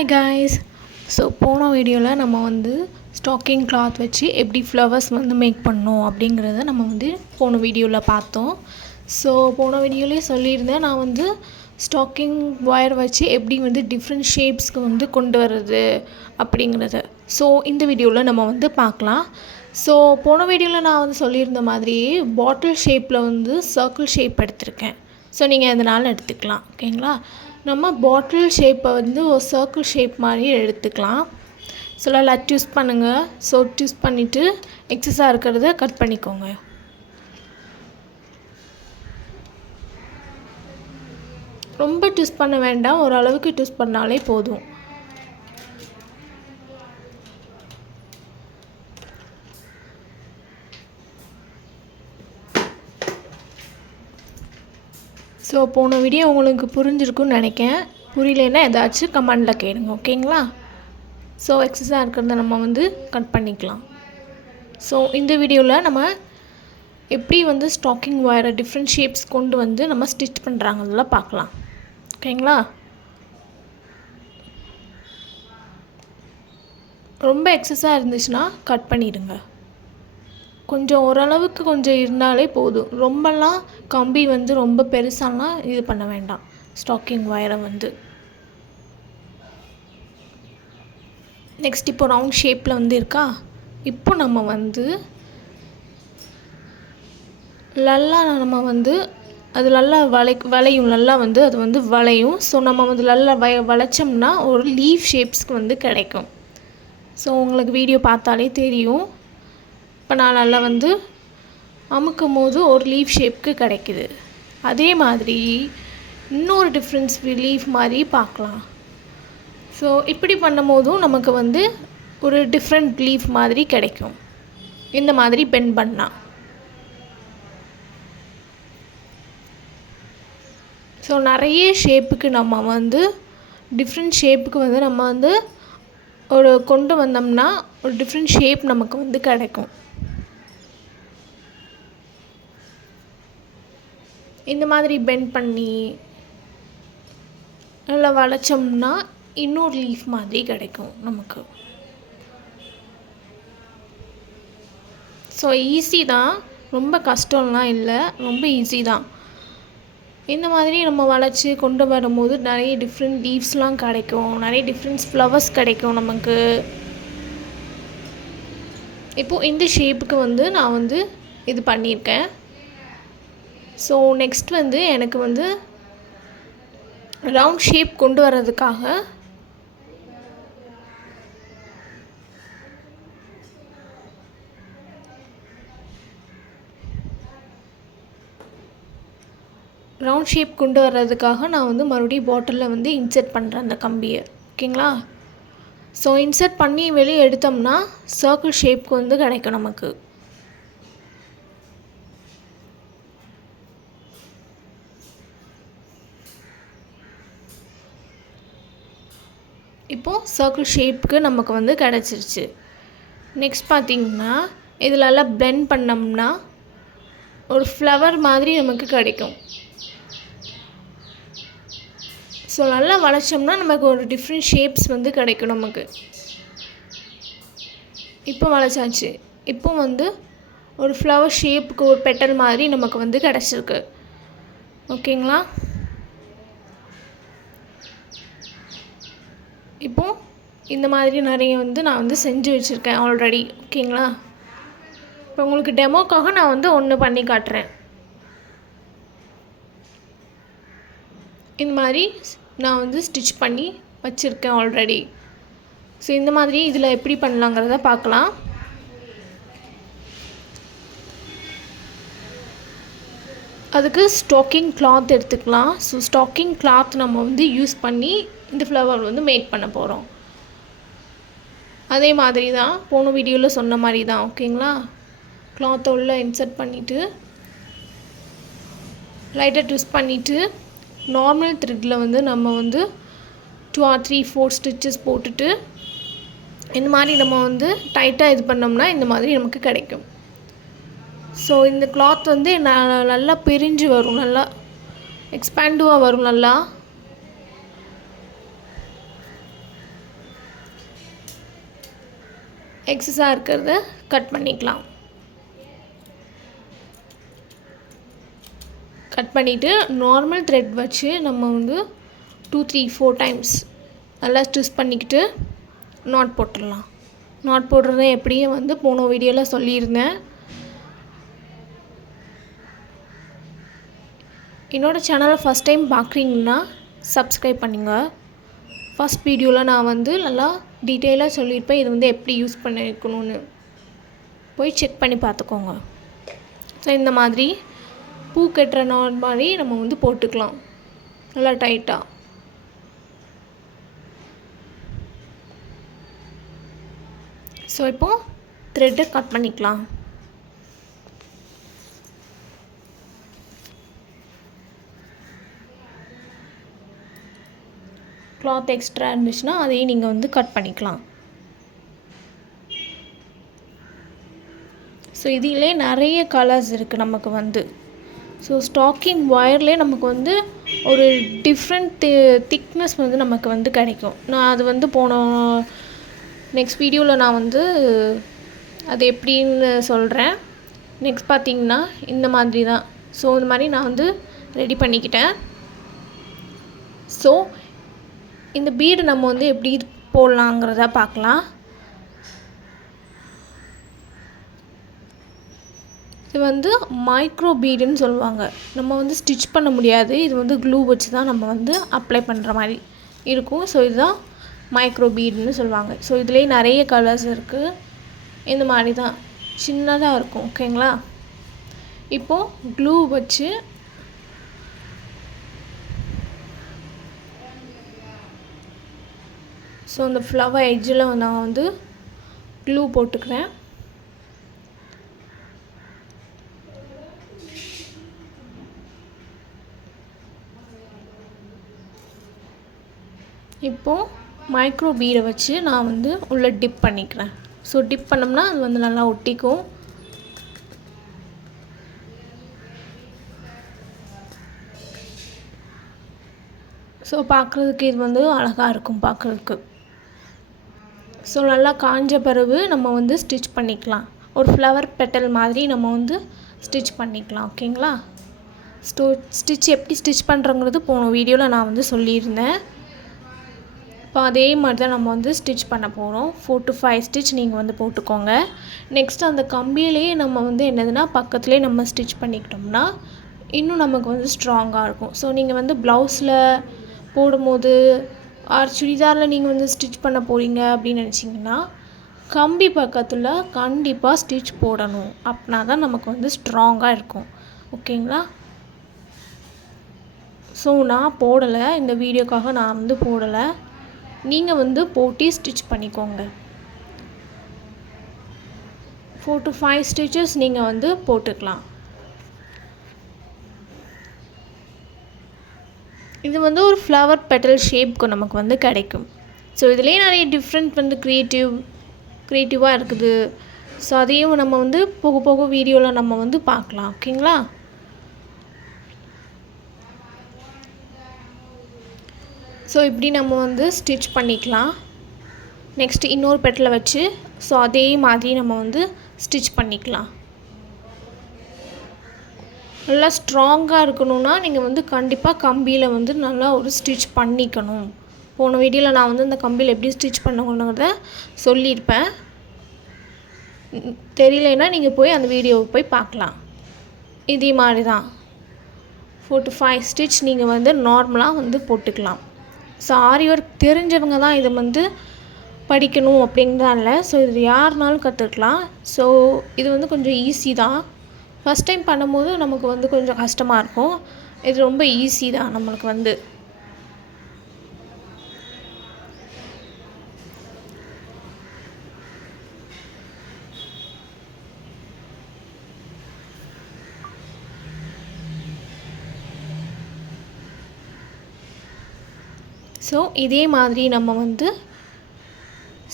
Hi guys. So போன வீடியோவில் நம்ம வந்து ஸ்டாக்கிங் கிளாத் வச்சு எப்படி ஃப்ளவர்ஸ் வந்து மேக் பண்ணோம் அப்படிங்கிறத நம்ம வந்து போன வீடியோவில் பார்த்தோம். ஸோ போன வீடியோலேயே சொல்லியிருந்தேன் நான் வந்து ஸ்டாக்கிங் ஒயர் வச்சு எப்படி வந்து டிஃப்ரெண்ட் ஷேப்ஸ்க்கு வந்து கொண்டு வர்றது அப்படிங்கிறத. ஸோ இந்த வீடியோவில் நம்ம வந்து பார்க்கலாம். ஸோ போன வீடியோவில் நான் வந்து சொல்லியிருந்த மாதிரியே பாட்டில் ஷேப்பில் வந்து சர்க்கிள் ஷேப் எடுத்திருக்கேன். ஸோ நீங்கள் அதனால் எடுத்துக்கலாம். ஓகேங்களா? நம்ம பாட்டில் ஷேப்பை வந்து ஒரு சர்க்கிள் ஷேப் மாதிரி எடுத்துக்கலாம். ஸோ லட் யூஸ் பண்ணுங்கள். ஸோ யூஸ் பண்ணிவிட்டு எக்ஸஸாக இருக்கிறத கட் பண்ணிக்கோங்க. ரொம்ப ட்விஸ்ட் பண்ண வேண்டாம், ஓரளவுக்கு ட்விஸ்ட் பண்ணாலே போதும். ஸோ போன வீடியோ உங்களுக்கு புரிஞ்சிருக்குன்னு நினைக்கிறேன். புரியலன்னா ஏதாச்சும் கமெண்டில் கேளுங்க. ஓகேங்களா? ஸோ எக்ஸஸாக இருக்கிறத நம்ம வந்து கட் பண்ணிக்கலாம். ஸோ இந்த வீடியோவில் நம்ம எப்படி வந்து ஸ்டாக்கிங் ஒயரை டிஃப்ரெண்ட் ஷேப்ஸ் கொண்டு வந்து நம்ம ஸ்டிச் பண்ணுறாங்கல்ல பார்க்கலாம். ஓகேங்களா? ரொம்ப எக்ஸஸாக இருந்துச்சுன்னா கட் பண்ணிடுங்க. கொஞ்சம் ஓரளவுக்கு கொஞ்சம் இருந்தாலே போதும். ரொம்பலாம் கம்பி வந்து ரொம்ப பெருசாலாம் இது பண்ண வேண்டாம் ஸ்டாக்கிங் ஒயரை வந்து. நெக்ஸ்ட் இப்போ ரவுண்ட் ஷேப்பில் வந்து இருக்கா. இப்போ நம்ம வந்து நல்லா நம்ம வந்து அது நல்லா வளையும் நல்லா வந்து அது வந்து வளையும். ஸோ நம்ம வந்து நல்லா வளைச்சோம்னா ஒரு லீஃப் ஷேப்ஸ்க்கு வந்து கிடைக்கும். ஸோ உங்களுக்கு வீடியோ பார்த்தாலே தெரியும். இப்போ நான் நல்லா வந்து அமுக்கும் போது ஒரு லீஃப் ஷேப்புக்கு கிடைக்கிது. அதே மாதிரி இன்னொரு டிஃப்ரென்ஸ் லீஃப் மாதிரி பார்க்கலாம். ஸோ இப்படி பண்ணும் போதும் நமக்கு வந்து ஒரு டிஃப்ரெண்ட் லீஃப் மாதிரி கிடைக்கும். இந்த மாதிரி பெண்ட் பண்ணால். ஸோ நிறைய ஷேப்புக்கு நம்ம வந்து டிஃப்ரெண்ட் ஷேப்புக்கு வந்து நம்ம வந்து ஒரு கொண்டு வந்தோம்னா ஒரு டிஃப்ரெண்ட் ஷேப் நமக்கு வந்து கிடைக்கும். இந்த மாதிரி பெண்ட் பண்ணி நல்லா வளைச்சோம்னா இன்னொரு லீஃப் மாதிரி கிடைக்கும் நமக்கு. ஸோ ஈஸி தான், ரொம்ப கஷ்டம்லாம் இல்லை, ரொம்ப ஈஸி தான். இந்த மாதிரி நம்ம வளைச்சி கொண்டு வரும்போது நிறைய டிஃப்ரெண்ட் லீவ்ஸ்லாம் கிடைக்கும், நிறைய டிஃப்ரெண்ட் ஃப்ளவர்ஸ் கிடைக்கும் நமக்கு. இப்போது இந்த ஷேப்புக்கு வந்து நான் வந்து இது பண்ணியிருக்கேன். ஸோ நெக்ஸ்ட் வந்து எனக்கு வந்து ரவுண்ட் ஷேப் கொண்டு வர்றதுக்காக நான் வந்து மறுபடியும் பாட்டிலில் வந்து இன்சர்ட் பண்ணுறேன் அந்த கம்பியை. ஓகேங்களா? ஸோ இன்சர்ட் பண்ணி வெளியே எடுத்தோம்னா சர்க்கிள் ஷேப்க்கு வந்து கிடைக்கும் நமக்கு. இப்போது சர்க்கிள் ஷேப்புக்கு நமக்கு வந்து கிடச்சிருச்சு. நெக்ஸ்ட் பார்த்திங்கன்னா இதில் எல்லாம் பிளெண்ட் பண்ணோம்னா ஒரு ஃப்ளவர் மாதிரி நமக்கு கிடைக்கும். ஸோ நல்லா வளைச்சோம்னா நமக்கு ஒரு டிஃப்ரெண்ட் ஷேப்ஸ் வந்து கிடைக்கும் நமக்கு. இப்போ வளைச்சாச்சு. இப்போ வந்து ஒரு ஃப்ளவர் ஷேப்புக்கு ஒரு பெட்டல் மாதிரி நமக்கு வந்து கிடச்சிருக்கு. ஓகேங்களா? இப்போது இந்த மாதிரி நிறைய வந்து நான் வந்து செஞ்சு வச்சுருக்கேன் ஆல்ரெடி. ஓகேங்களா? இப்போ உங்களுக்கு டெமோக்காக நான் வந்து ஒன்று பண்ணி காட்டுறேன். இந்த மாதிரி நான் வந்து ஸ்டிச் பண்ணி வச்சுருக்கேன் ஆல்ரெடி. ஸோ இந்த மாதிரி இதில் எப்படி பண்ணலாங்கிறத பார்க்கலாம். அதுக்கு ஸ்டாக்கிங் கிளாத் எடுத்துக்கலாம். ஸோ ஸ்டாக்கிங் கிளாத் நம்ம வந்து யூஸ் பண்ணி இந்த ஃப்ளவர் வந்து மேக் பண்ண போகிறோம். அதே மாதிரி தான் போன வீடியோவில் சொன்ன மாதிரி தான். ஓகேங்களா? கிளாத்தை உள்ள இன்சர்ட் பண்ணிவிட்டு லைட்டாக ட்விஸ்ட் பண்ணிவிட்டு நார்மல் த்ரெட்டில் வந்து நம்ம வந்து 2 or 3 4 ஸ்டிச்சஸ் போட்டுட்டு இந்த மாதிரி நம்ம வந்து டைட்டாக இது பண்ணோம்னா இந்த மாதிரி நமக்கு கிடைக்கும். ஸோ இந்த கிளாத் வந்து நல்லா பிரிஞ்சு வரும், நல்லா எக்ஸ்பேண்டிவாக வரும் நல்லா. எக்ஸஸாக இருக்கிறத கட் பண்ணிக்கலாம். கட் பண்ணிவிட்டு நார்மல் த்ரெட் வச்சு நம்ம வந்து 2, 3, 4 டைம்ஸ் நல்லா ட்விஸ்ட் பண்ணிக்கிட்டு நாட் போட்டுடலாம். நாட் போடுறத எப்படியும் வந்து போன வீடியோவில் சொல்லியிருந்தேன். என்னோடய சேனலை ஃபஸ்ட் டைம் பார்க்குறீங்கன்னா சப்ஸ்கிரைப் பண்ணுங்க. ஃபஸ்ட் வீடியோவில் நான் வந்து நல்லா டீட்டெயிலாக சொல்லியிருப்பேன். இது வந்து எப்படி யூஸ் பண்ணிக்கணும்னு போய் செக் பண்ணி பார்த்துக்கோங்க. ஸோ இந்த மாதிரி பூ கட்டுற நாட் மாதிரி நம்ம வந்து போட்டுக்கலாம் நல்லா டைட்டாக. ஸோ இப்போது த்ரெட்டை கட் பண்ணிக்கலாம். கிளாத் எக்ஸ்ட்ரா இருந்துச்சுன்னா அதையும் நீங்கள் வந்து கட் பண்ணிக்கலாம். ஸோ இதிலே நிறைய கலர்ஸ் இருக்குது நமக்கு வந்து. ஸோ ஸ்டாக்கிங் ஒயர்லேயே நமக்கு வந்து ஒரு டிஃப்ரெண்ட் திக்னஸ் வந்து நமக்கு வந்து கிடைக்கும். நான் அது வந்து நெக்ஸ்ட் வீடியோவில் நான் வந்து அது எப்படின்னு சொல்கிறேன். நெக்ஸ்ட் பார்த்திங்கன்னா இந்த மாதிரி தான். ஸோ இந்த மாதிரி நான் வந்து ரெடி பண்ணிக்கிட்டேன். ஸோ இந்த பீடு நம்ம வந்து எப்படி போடலாங்கிறத பார்க்கலாம். இது வந்து மைக்ரோ பீடுன்னு சொல்லுவாங்க. நம்ம வந்து ஸ்டிச் பண்ண முடியாது. இது வந்து க்ளூ வச்சு தான் நம்ம வந்து அப்ளை பண்ணுற மாதிரி இருக்கும். ஸோ இதுதான் மைக்ரோ பீடுன்னு சொல்லுவாங்க. ஸோ இதுலேயே நிறைய கலர்ஸ் இருக்குது. இந்த மாதிரி தான் சின்னதாக இருக்கும். ஓகேங்களா? இப்போது க்ளூ வச்சு ஸோ இந்த ஃப்ளவர் எட்ஜில் நான் வந்து க்ளூ போட்டுக்கிறேன். இப்போது மைக்ரோ பீடை வச்சு நான் வந்து உள்ளே டிப் பண்ணிக்கிறேன். ஸோ டிப் பண்ணோம்னா அது வந்து நல்லா ஒட்டிக்கும். ஸோ பார்க்குறதுக்கு இது வந்து அழகாக இருக்கும் பார்க்குறதுக்கு. ஸோ நல்லா காஞ்ச பிறகு நம்ம வந்து ஸ்டிச் பண்ணிக்கலாம். ஒரு ஃப்ளவர் பெட்டல் மாதிரி நம்ம வந்து ஸ்டிச் பண்ணிக்கலாம். ஓகேங்களா? ஸ்டிச் எப்படி ஸ்டிச் பண்ணுறங்கிறது போன வீடியோவில் நான் வந்து சொல்லியிருந்தேன். இப்போ அதே மாதிரி தான் நம்ம வந்து ஸ்டிச் பண்ண போகிறோம். 4 to 5 ஸ்டிச் நீங்கள் வந்து போட்டுக்கோங்க. நெக்ஸ்ட் அந்த கம்பியிலேயே நம்ம வந்து என்னதுன்னா பக்கத்துலேயே நம்ம ஸ்டிச் பண்ணிக்கிட்டோம்னா இன்னும் நமக்கு வந்து ஸ்ட்ராங்காக இருக்கும். ஸோ நீங்கள் வந்து ப்ளவுஸில் போடும்போது சுடிதாரில் நீங்கள் வந்து ஸ்டிச் பண்ண போகிறீங்க அப்படின்னு நினச்சிங்கன்னா கம்பி பக்கத்தில் கண்டிப்பாக ஸ்டிச் போடணும். அப்படின்னா தான் நமக்கு வந்து ஸ்ட்ராங்காக இருக்கும். ஓகேங்களா? ஸோ நான் போடலை, இந்த வீடியோக்காக நான் வந்து போடலை. நீங்கள் வந்து போட்டு ஸ்டிச் பண்ணிக்கோங்க. 4 to 5 ஸ்டிச்சஸ் நீங்கள் வந்து போட்டுக்கலாம். இது வந்து ஒரு ஃப்ளவர் பெட்டல் ஷேப்க்கு நமக்கு வந்து கிடைக்கும். ஸோ இதுலேயே நிறைய டிஃப்ரெண்ட் வந்து க்ரியேட்டிவாக இருக்குது. ஸோ அதையும் நம்ம வந்து போக போக வீடியோவில் நம்ம வந்து பார்க்கலாம். ஓகேங்களா? ஸோ இப்படி நம்ம வந்து ஸ்டிச் பண்ணிக்கலாம். நெக்ஸ்ட்டு இன்னொரு பெட்டில் வச்சு ஸோ அதே மாதிரி நம்ம வந்து ஸ்டிச் பண்ணிக்கலாம். நல்லா ஸ்ட்ராங்காக இருக்கணும்னா நீங்கள் வந்து கண்டிப்பாக கம்பியில் வந்து நல்லா ஒரு ஸ்டிச் பண்ணிக்கணும். போன வீடியோவில் நான் வந்து இந்த கம்பியில் எப்படி ஸ்டிச் பண்ணணுங்கிறத சொல்லியிருப்பேன். தெரியலனா நீங்கள் போய் அந்த வீடியோவை போய் பார்க்கலாம். இதே மாதிரி தான் 4 to 5 ஸ்டிச் நீங்கள் வந்து நார்மலாக வந்து போட்டுக்கலாம். ஸோ ஆரி ஒர்க் தெரிஞ்சவங்க தான் இதை வந்து படிக்கணும் அப்படிங்கிறதா இல்லை. ஸோ இது யாருனாலும் கற்றுக்கலாம். ஸோ இது வந்து கொஞ்சம் ஈஸி தான். ஃபஸ்ட் டைம் பண்ணும்போது நமக்கு வந்து கொஞ்சம் கஷ்டமாக இருக்கும். இது ரொம்ப ஈஸி தான் நம்மளுக்கு வந்து. ஸோ இதே மாதிரி நம்ம வந்து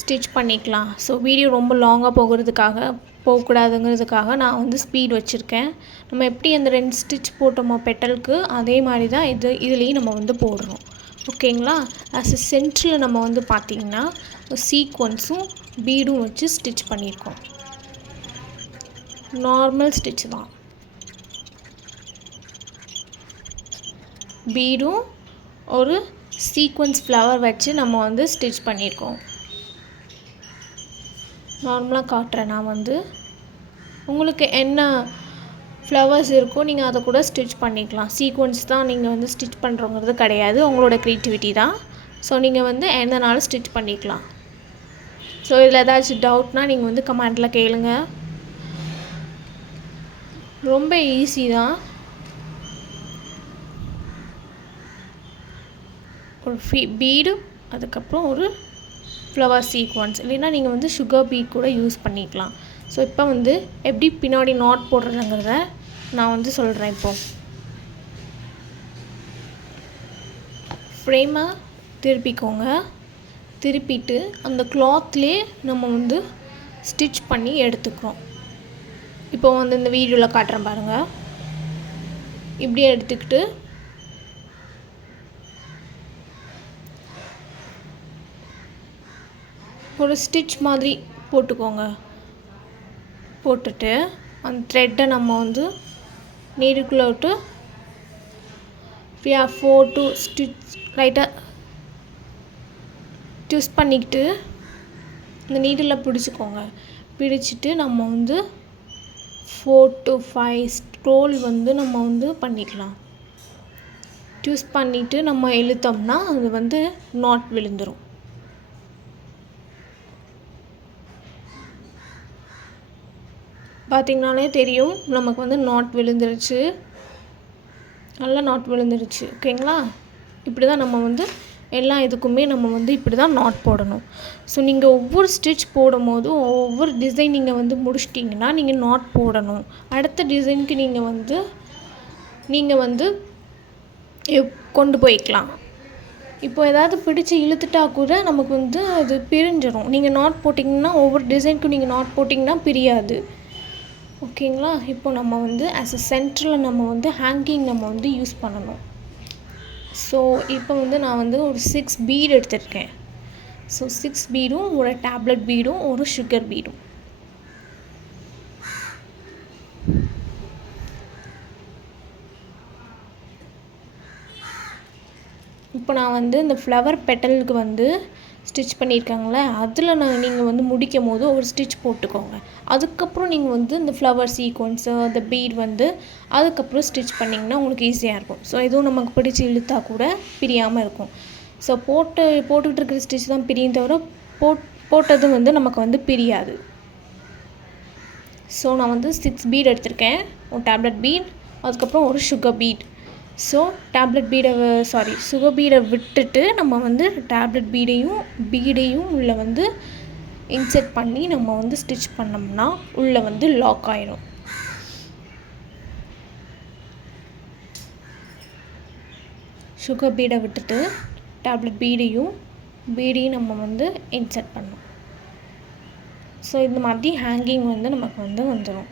ஸ்டிச் பண்ணிக்கலாம். ஸோ வீடியோ ரொம்ப லாங்காக போகக்கூடாதுங்கிறதுக்காக நான் வந்து ஸ்பீட் வச்சுருக்கேன். நம்ம எப்படி அந்த 2 ஸ்டிச் போட்டோமோ பெட்டலுக்கு அதே மாதிரி தான் இதுலேயும் நம்ம வந்து போடுறோம். ஓகேங்களா. சென்டரில் நம்ம வந்து பார்த்திங்கன்னா சீக்வன்ஸும் பீடும் வச்சு ஸ்டிச் பண்ணியிருக்கோம். நார்மல் ஸ்டிச் தான். பீடும் ஒரு சீக்வன்ஸ் ஃப்ளவர் வச்சு நம்ம வந்து ஸ்டிச் பண்ணியிருக்கோம். நார்மலாக காட்டுறேன். நான் வந்து உங்களுக்கு என்ன ஃப்ளவர்ஸ் இருக்கோ நீங்கள் அதை கூட ஸ்டிச் பண்ணிக்கலாம். சீக்வன்ஸ் தான் நீங்கள் வந்து ஸ்டிச் பண்ணுறோங்கிறது கிடையாது, உங்களோட க்ரியேட்டிவிட்டி தான். ஸோ நீங்கள் வந்து எந்தனாலும் ஸ்டிச் பண்ணிக்கலாம். ஸோ இதில் ஏதாச்சும் டவுட்னால் நீங்கள் வந்து கமெண்டில் கேளுங்க. ரொம்ப ஈஸி தான். ஒரு பீடு, அதுக்கப்புறம் ஒரு ஃப்ளவர் சீக்வன்ஸ், இல்லைன்னா நீங்கள் வந்து சுகர் பீட் கூட யூஸ் பண்ணிக்கலாம். ஸோ இப்போ வந்து எப்படி பின்னாடி நாட் போடுறதுங்கிறத நான் வந்து சொல்கிறேன். இப்போது ஃப்ரேமை திருப்பிக்கோங்க. திருப்பிட்டு அந்த கிளாத்லேயே நம்ம வந்து ஸ்டிச் பண்ணி எடுத்துக்கிறோம். இப்போ வந்து இந்த வீடியோவில் காட்டுறேன் பாருங்கள். இப்படியே எடுத்துக்கிட்டு ஒரு ஸ்டிச் மாதிரி போட்டுக்கோங்க. போட்டுட்டு அந்த த்ரெட்டை நம்ம வந்து நீடுக்குள்ளே விட்டு 4 to ஸ்டிச் லைட்டாக ட்விஸ்ட் பண்ணிக்கிட்டு இந்த நீடில் பிடிச்சிக்கோங்க. பிடிச்சிட்டு நம்ம வந்து 4 to 5 ஸ்க்ரோல் வந்து நம்ம வந்து பண்ணிக்கலாம். ட்விஸ்ட் பண்ணிவிட்டு நம்ம இழுத்தோம்னா அது வந்து நாட் விழுந்துடும். பார்த்திங்கனாலே தெரியும் நமக்கு வந்து நாட் விழுந்துருச்சு. நல்லா நாட் விழுந்துருச்சு. ஓகேங்களா. இப்படி தான் நம்ம வந்து எல்லா இதுக்குமே நம்ம வந்து இப்படி தான் நாட் போடணும். ஸோ நீங்கள் ஒவ்வொரு ஸ்டிச் போடும் போதும் ஒவ்வொரு டிசைன் நீங்கள் வந்து முடிச்சிட்டிங்கன்னா நீங்கள் நாட் போடணும். அடுத்த டிசைனுக்கு நீங்கள் வந்து கொண்டு போய்க்கலாம். இப்போ ஏதாவது பிடிச்சி இழுத்துட்டா கூட நமக்கு வந்து அது பிரிஞ்சிடும். நீங்கள் நாட் போட்டிங்கன்னா ஒவ்வொரு டிசைனுக்கும் நீங்கள் நாட் போட்டிங்கன்னா பிரியாது. ஓகேங்களா. இப்போ நம்ம வந்து சென்டரில் நம்ம வந்து ஹேங்கிங் நம்ம வந்து யூஸ் பண்ணணும். ஸோ இப்போ வந்து நான் வந்து ஒரு 6 பீட் எடுத்திருக்கேன். ஸோ 6 பீடும் ஒரு டேப்லெட் பீடும் ஒரு சுகர் பீடும். இப்போ நான் வந்து இந்த ஃப்ளவர் பெட்டலுக்கு வந்து ஸ்டிச் பண்ணியிருக்காங்களே அதில் நீங்கள் வந்து முடிக்கும் போது ஒரு ஸ்டிச் போட்டுக்கோங்க. அதுக்கப்புறம் நீங்கள் வந்து இந்த ஃப்ளவர் சீக்வன்ஸு அந்த பீட் வந்து அதுக்கப்புறம் ஸ்டிச் பண்ணிங்கன்னா உங்களுக்கு ஈஸியாக இருக்கும். ஸோ எதுவும் நமக்கு பிடிச்சி இழுத்தா கூட பிரியாமல் இருக்கும். ஸோ போட்டுக்கிட்டு இருக்கிற ஸ்டிச் தான் பிரியும் தவிர போட்டது வந்து நமக்கு வந்து பிரியாது. ஸோ நான் வந்து 6 பீட் எடுத்திருக்கேன். ஒரு டேப்லெட் பீட், அதுக்கப்புறம் ஒரு சுகர் பீட். ஸோ சுகர் பீடை விட்டுட்டு நம்ம வந்து டேப்லெட் பீடையும் உள்ளே வந்து இன்செர்ட் பண்ணி நம்ம வந்து ஸ்டிச் பண்ணோம்னா உள்ளே வந்து லாக் ஆயிடும். சுகர் பீடை விட்டுட்டு டேப்லெட் பீடையும் நம்ம வந்து இன்செர்ட் பண்ணணும். ஸோ இந்த மாதிரி ஹேங்கிங் வந்து நமக்கு வந்து வந்துடும்.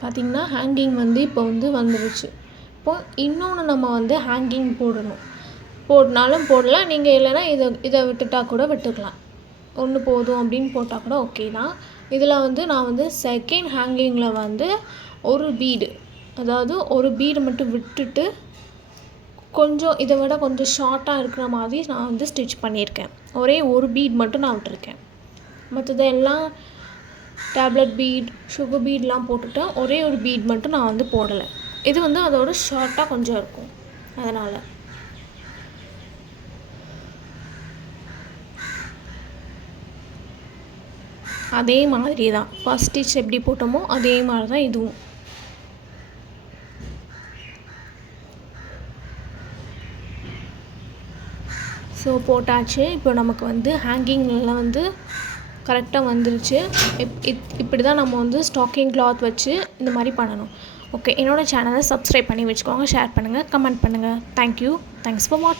பார்த்திங்கன்னா ஹேங்கிங் வந்து இப்போ வந்து வந்துடுச்சு. இப்போ இன்னொன்று நம்ம வந்து ஹேங்கிங் போடனாலும் போடலாம். நீங்கள் இல்லைன்னா இதை விட்டுட்டா கூட விட்டுக்கலாம். ஒன்று போதும் அப்படின்னு போட்டால் கூட ஓகே தான். இதில் வந்து நான் வந்து செகண்ட் ஹேங்கிங்கில் வந்து ஒரு பீடு மட்டும் விட்டுட்டு கொஞ்சம் இதை விட கொஞ்சம் ஷார்ட்டாக இருக்கிற மாதிரி நான் வந்து ஸ்டிச் பண்ணியிருக்கேன். ஒரே ஒரு பீட் மட்டும் நான் விட்டுருக்கேன். மற்றதெல்லாம் டேப்லெட் பீட், சுகர் பீட்லாம் போட்டுட்டேன். ஒரே ஒரு பீட் மட்டும் நான் வந்து போடலை. இது வந்து அதோட ஷார்ட்டாக கொஞ்சம் இருக்கும், அதனால். அதே மாதிரி தான் ஃபஸ்ட் ஸ்டிச் எப்படி போட்டோமோ அதே மாதிரி தான் இதுவும். ஸோ போட்டாச்சு. இப்போ நமக்கு வந்து ஹேங்கிங்கில் வந்து கரெக்டாக வந்துருச்சு. இப்படி தான் நம்ம வந்து ஸ்டாக்கிங் கிளாத் வச்சு இந்த மாதிரி பண்ணணும். ஓகே, என்னோடய சேனலை சப்ஸ்கிரைப் பண்ணி வச்சுக்கோங்க, ஷேர் பண்ணுங்கள், கமெண்ட் பண்ணுங்கள். தேங்க்யூ. தேங்க்ஸ் ஃபார் வாட்சிங்.